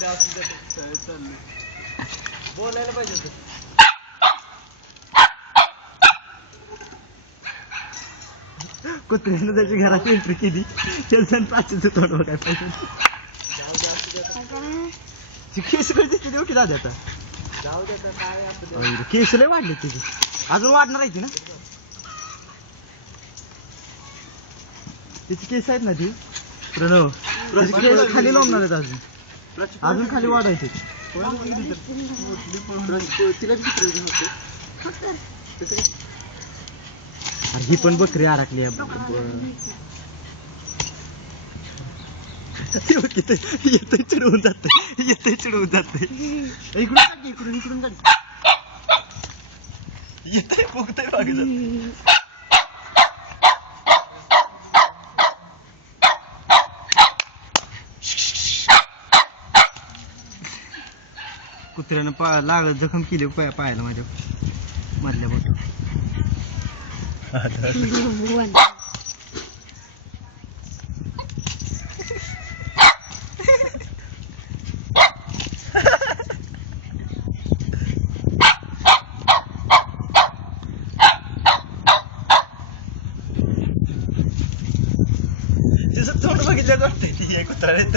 दे असू दे चाललंय बोलायला पाहिजे होतं. कुत्र्यानं त्याची घरात एंट्री केली त्याचं पाचीचं तोंड बघाय पाहिजे. जाऊ दे असू दे केस कडे दिसते देऊ की दादा आता जाऊ दे काय असू दे. केस लय वाढले तुझे अजून वाढणार आहे ती ना तिची केस आहेत ना ती प्रणव तिचे केस खाली लावणार आहेत अजून खाली वाढायचे. अरे ही पण बकरी आराखली येतोय चिडवून जात येतोय चिडवून जात इकडून काढ इकडून काढ येतोय फुगतोय मागे जात. कुत्र्यानं लागत जखम केली पायाला माझ्या मधल्या बोट तिचं तोंड बघितलं वाटतंय ती कुत्रा